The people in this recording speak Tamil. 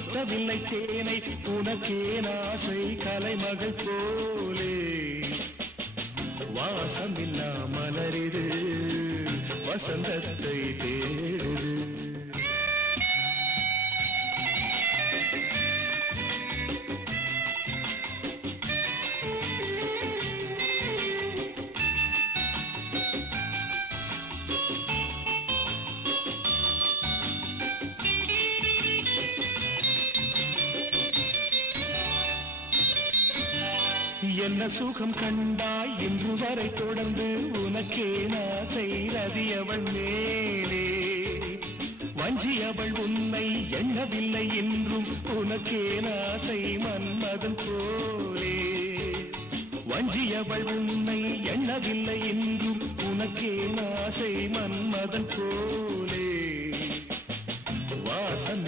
சொட்டவில்லை தேனை உனக்கேன் ஆசை கலைமகள் போலே வாசமில்லா மலரிது வசந்தத்தை தேடுது என்ன சுகம் கண்டாய் இன்று வரை தொடர்ந்து உனக்கே ஆசை ரதியவள் மேலே வஞ்சியவள் உன்னை எண்ணவில்லை என்றும் உனக்கே ஆசை மன்மதன் போலே வஞ்சியவள் உன்னை எண்ணவில்லை என்றும் உனக்கே ஆசை மன்மதன் போலே வாசம்